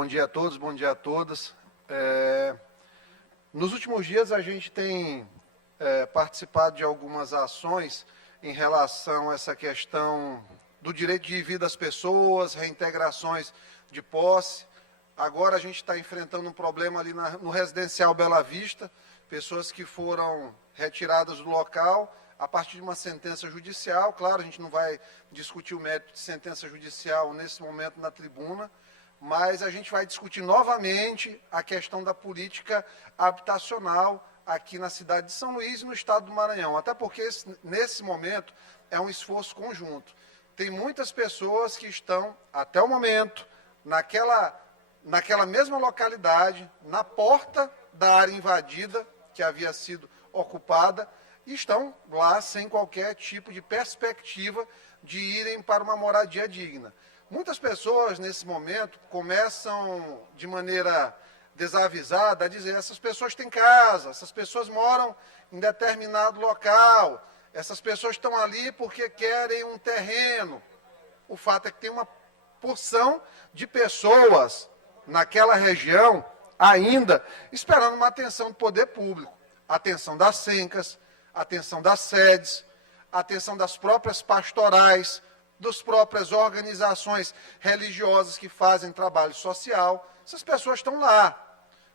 Bom dia a todos, bom dia a todas. Nos últimos dias a gente tem participado de algumas ações em relação a essa questão do direito de vida das pessoas, reintegrações de posse. Agora a gente está enfrentando um problema ali no residencial Bela Vista, pessoas que foram retiradas do local a partir de uma sentença judicial. Claro, a gente não vai discutir o mérito de sentença judicial nesse momento na tribuna, mas a gente vai discutir novamente a questão da política habitacional aqui na cidade de São Luís e no estado do Maranhão, até porque nesse momento é um esforço conjunto. Tem muitas pessoas que estão, até o momento, naquela mesma localidade, na porta da área invadida, que havia sido ocupada, e estão lá sem qualquer tipo de perspectiva de irem para uma moradia digna. Muitas pessoas, nesse momento, começam de maneira desavisada a dizer: essas pessoas têm casa, essas pessoas moram em determinado local, essas pessoas estão ali porque querem um terreno. O fato é que tem uma porção de pessoas naquela região ainda esperando uma atenção do poder público, atenção das sencas, atenção das sedes, atenção das próprias pastorais, das próprias organizações religiosas que fazem trabalho social. Essas pessoas estão lá.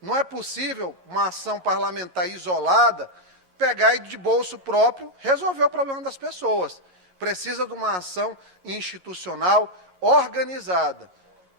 Não é possível uma ação parlamentar isolada pegar e de bolso próprio resolver o problema das pessoas. Precisa de uma ação institucional organizada.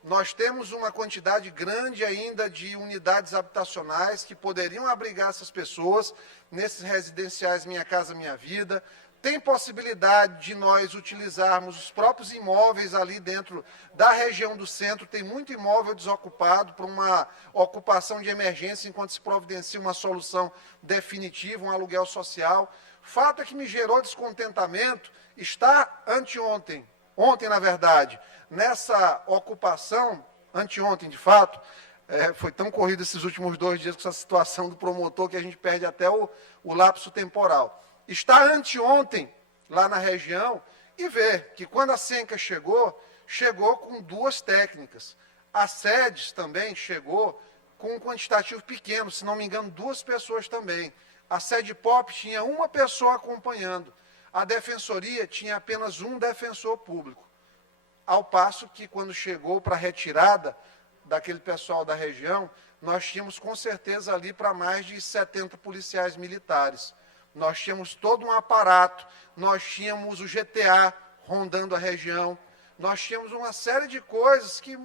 Nós temos uma quantidade grande ainda de unidades habitacionais que poderiam abrigar essas pessoas nesses residenciais Minha Casa Minha Vida. Tem possibilidade de nós utilizarmos os próprios imóveis ali dentro da região do centro. Tem muito imóvel desocupado para uma ocupação de emergência enquanto se providencia uma solução definitiva, um aluguel social. Fato é que me gerou descontentamento estar ontem na verdade, nessa ocupação, anteontem de fato, foi tão corrido esses últimos 2 dias com essa situação do promotor que a gente perde até o lapso temporal. Está anteontem lá na região e ver que quando a Senca chegou com 2 técnicas. A SEDES também chegou com um quantitativo pequeno, se não me engano, 2 pessoas também. A SEDPOP tinha 1 pessoa acompanhando. A Defensoria tinha apenas 1 defensor público. Ao passo que, quando chegou para a retirada daquele pessoal da região, nós tínhamos com certeza ali para mais de 70 policiais militares. Nós tínhamos todo um aparato, nós tínhamos o GTA rondando a região, nós tínhamos uma série de coisas que,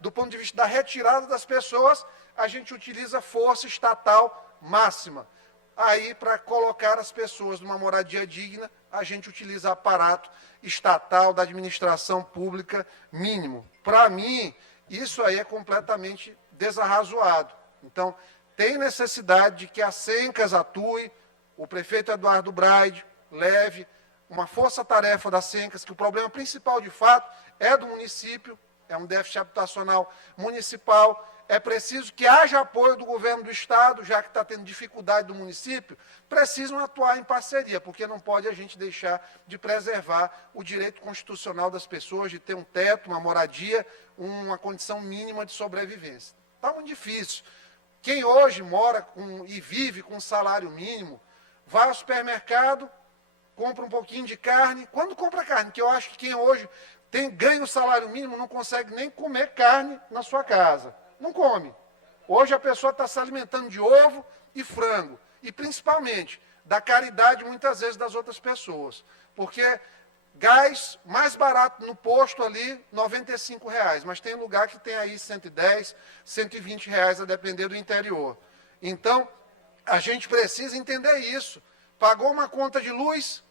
do ponto de vista da retirada das pessoas, a gente utiliza força estatal máxima. Aí, para colocar as pessoas numa moradia digna, a gente utiliza aparato estatal da administração pública mínimo. Para mim, isso aí é completamente desarrazoado. Então, tem necessidade de que a Sencas atue, o prefeito Eduardo Braide leve uma força-tarefa das Sencas, que o problema principal, de fato, é do município, é um déficit habitacional municipal. É preciso que haja apoio do governo do Estado, já que está tendo dificuldade do município, precisam atuar em parceria, porque não pode a gente deixar de preservar o direito constitucional das pessoas de ter um teto, uma moradia, uma condição mínima de sobrevivência. Está muito difícil. Quem hoje mora e vive com salário mínimo, vai ao supermercado, compra um pouquinho de carne. Quando compra carne, que eu acho que quem hoje ganha o salário mínimo não consegue nem comer carne na sua casa. Não come. Hoje a pessoa está se alimentando de ovo e frango. E principalmente da caridade, muitas vezes, das outras pessoas. Porque gás mais barato no posto ali, R$ 95, mas tem lugar que tem aí 110, R$ 120, a depender do interior. Então, a gente precisa entender isso. Pagou uma conta de luz, R$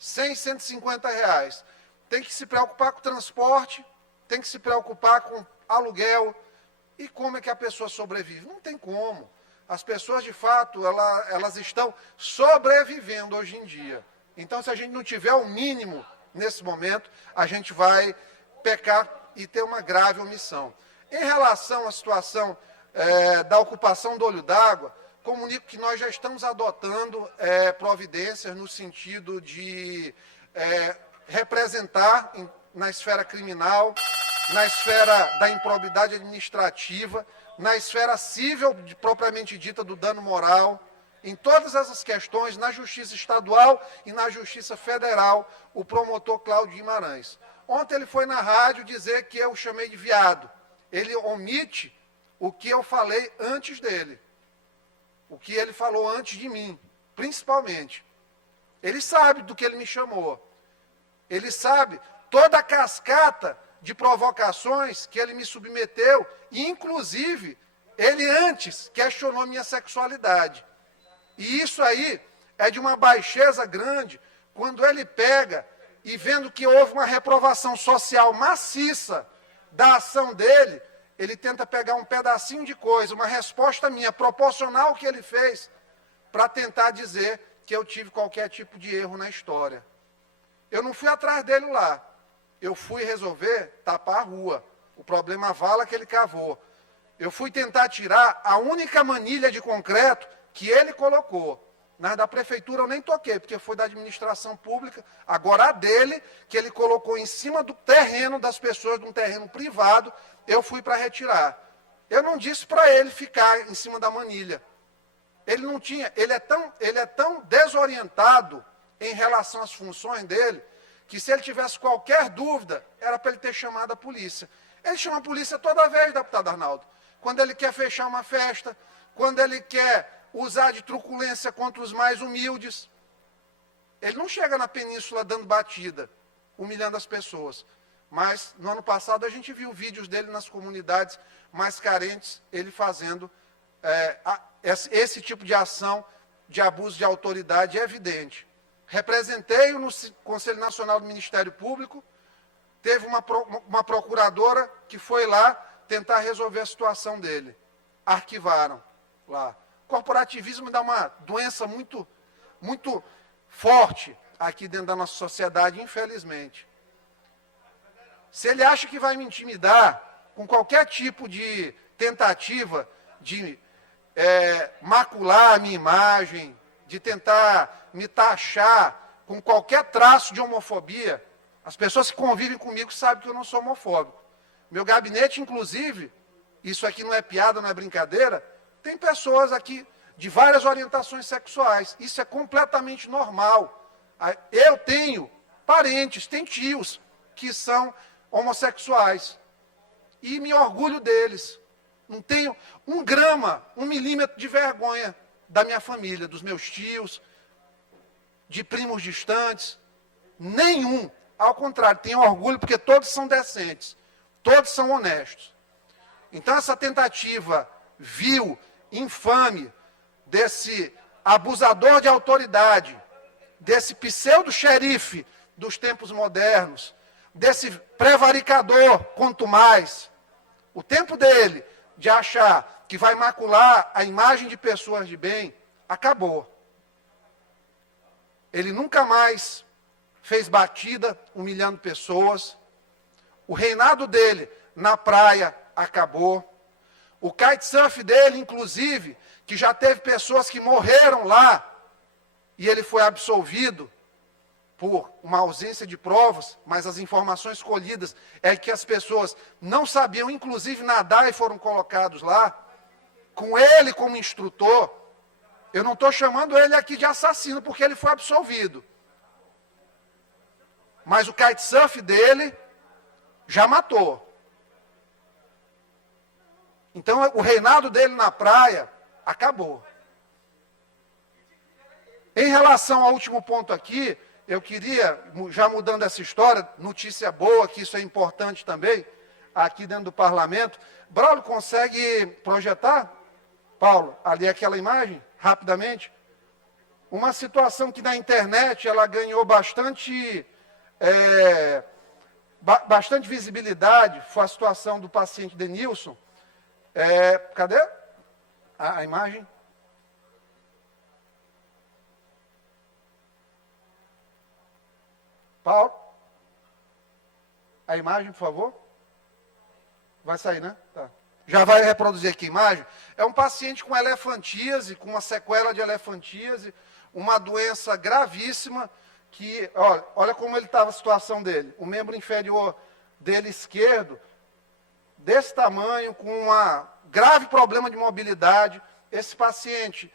100, R$ 150. Tem que se preocupar com transporte, tem que se preocupar com aluguel. E como é que a pessoa sobrevive? Não tem como. As pessoas, de fato, elas estão sobrevivendo hoje em dia. Então, se a gente não tiver o mínimo nesse momento, a gente vai pecar e ter uma grave omissão. Em relação à situação da ocupação do olho d'água, comunico que nós já estamos adotando providências no sentido de representar na esfera criminal, na esfera da improbidade administrativa, na esfera civil, propriamente dita, do dano moral, em todas essas questões, na Justiça Estadual e na Justiça Federal, o promotor Cláudio Guimarães. Ontem ele foi na rádio dizer que eu chamei de viado. Ele omite o que eu falei antes dele, o que ele falou antes de mim, principalmente. Ele sabe do que ele me chamou. Ele sabe toda a cascata de provocações que ele me submeteu, e, inclusive, ele antes questionou minha sexualidade. E isso aí é de uma baixeza grande, quando ele pega e, vendo que houve uma reprovação social maciça da ação dele, ele tenta pegar um pedacinho de coisa, uma resposta minha, proporcional ao que ele fez, para tentar dizer que eu tive qualquer tipo de erro na história. Eu não fui atrás dele lá. Eu fui resolver tapar a rua, o problema a vala que ele cavou. Eu fui tentar tirar a única manilha de concreto que ele colocou. Nas da prefeitura eu nem toquei, porque foi da administração pública, agora a dele, que ele colocou em cima do terreno das pessoas, de um terreno privado, eu fui para retirar. Eu não disse para ele ficar em cima da manilha. Ele não tinha, ele é tão desorientado em relação às funções dele, que se ele tivesse qualquer dúvida, era para ele ter chamado a polícia. Ele chama a polícia toda vez, deputado Arnaldo. Quando ele quer fechar uma festa, quando ele quer usar de truculência contra os mais humildes. Ele não chega na península dando batida, humilhando as pessoas. Mas, no ano passado, a gente viu vídeos dele nas comunidades mais carentes, ele fazendo esse tipo de ação de abuso de autoridade é evidente. Representei-o no Conselho Nacional do Ministério Público, teve uma procuradora que foi lá tentar resolver a situação dele. Arquivaram lá. Corporativismo dá uma doença muito, muito forte aqui dentro da nossa sociedade, infelizmente. Se ele acha que vai me intimidar com qualquer tipo de tentativa de macular a minha imagem, de tentar me taxar com qualquer traço de homofobia, as pessoas que convivem comigo sabem que eu não sou homofóbico. Meu gabinete, inclusive, isso aqui não é piada, não é brincadeira, tem pessoas aqui de várias orientações sexuais. Isso é completamente normal. Eu tenho parentes, tenho tios que são homossexuais. E me orgulho deles. Não tenho 1 grama, 1 milímetro de vergonha da minha família, dos meus tios, de primos distantes. Nenhum. Ao contrário, tenho orgulho porque todos são decentes. Todos são honestos. Então, essa tentativa vil, infame, desse abusador de autoridade, desse pseudo-xerife dos tempos modernos, desse prevaricador, quanto mais, o tempo dele de achar que vai macular a imagem de pessoas de bem, acabou. Ele nunca mais fez batida humilhando pessoas. O reinado dele na praia acabou. O kitesurf dele, inclusive, que já teve pessoas que morreram lá, e ele foi absolvido por uma ausência de provas, mas as informações colhidas é que as pessoas não sabiam, inclusive, nadar e foram colocados lá, com ele como instrutor. Eu não estou chamando ele aqui de assassino, porque ele foi absolvido. Mas o kitesurf dele já matou. Então, o reinado dele na praia acabou. Em relação ao último ponto aqui, eu queria, já mudando essa história, notícia boa, que isso é importante também, aqui dentro do parlamento. Braulio, consegue projetar, Paulo, ali aquela imagem, rapidamente? Uma situação que na internet ela ganhou bastante visibilidade, foi a situação do paciente Denilson. Cadê a imagem? Paulo, a imagem, por favor. Vai sair, né? Tá. Já vai reproduzir aqui a imagem. É um paciente com elefantíase, com uma sequela de elefantíase, uma doença gravíssima, que, olha como ele estava a situação dele. O membro inferior dele esquerdo desse tamanho, com um grave problema de mobilidade. Esse paciente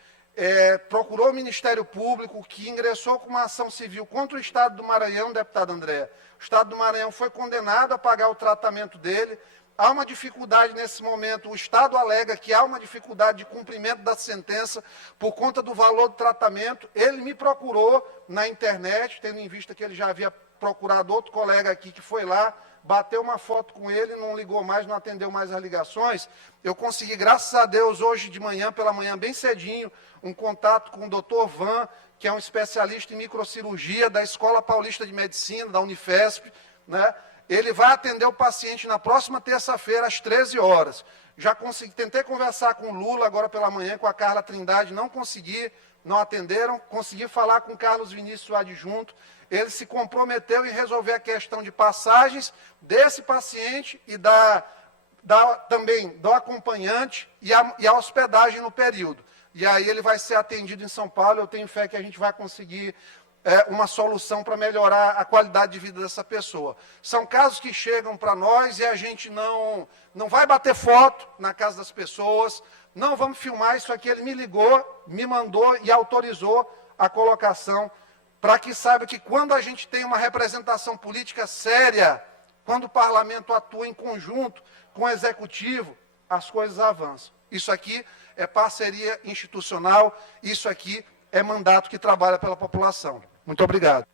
procurou o Ministério Público, que ingressou com uma ação civil contra o Estado do Maranhão, deputado André. O Estado do Maranhão foi condenado a pagar o tratamento dele. Há uma dificuldade nesse momento, o Estado alega que há uma dificuldade de cumprimento da sentença por conta do valor do tratamento. Ele me procurou na internet, tendo em vista que ele já havia procurado outro colega aqui que foi lá, bateu uma foto com ele, não ligou mais, não atendeu mais as ligações. Eu consegui, graças a Deus, hoje de manhã, pela manhã, bem cedinho, um contato com o Dr. Van, que é um especialista em microcirurgia da Escola Paulista de Medicina, da Unifesp, né? Ele vai atender o paciente na próxima terça-feira, às 13 horas. Já consegui, tentei conversar com o Lula agora pela manhã, com a Carla Trindade, não consegui, não atenderam. Consegui falar com o Carlos Vinícius, o adjunto. Ele se comprometeu em resolver a questão de passagens desse paciente e também do acompanhante e a hospedagem no período. E aí ele vai ser atendido em São Paulo. Eu tenho fé que a gente vai conseguir uma solução para melhorar a qualidade de vida dessa pessoa. São casos que chegam para nós e a gente não vai bater foto na casa das pessoas, não vamos filmar isso aqui. Ele me ligou, me mandou e autorizou a colocação, para que saiba que quando a gente tem uma representação política séria, quando o parlamento atua em conjunto com o executivo, as coisas avançam. Isso aqui é parceria institucional, isso aqui é mandato que trabalha pela população. Muito obrigado.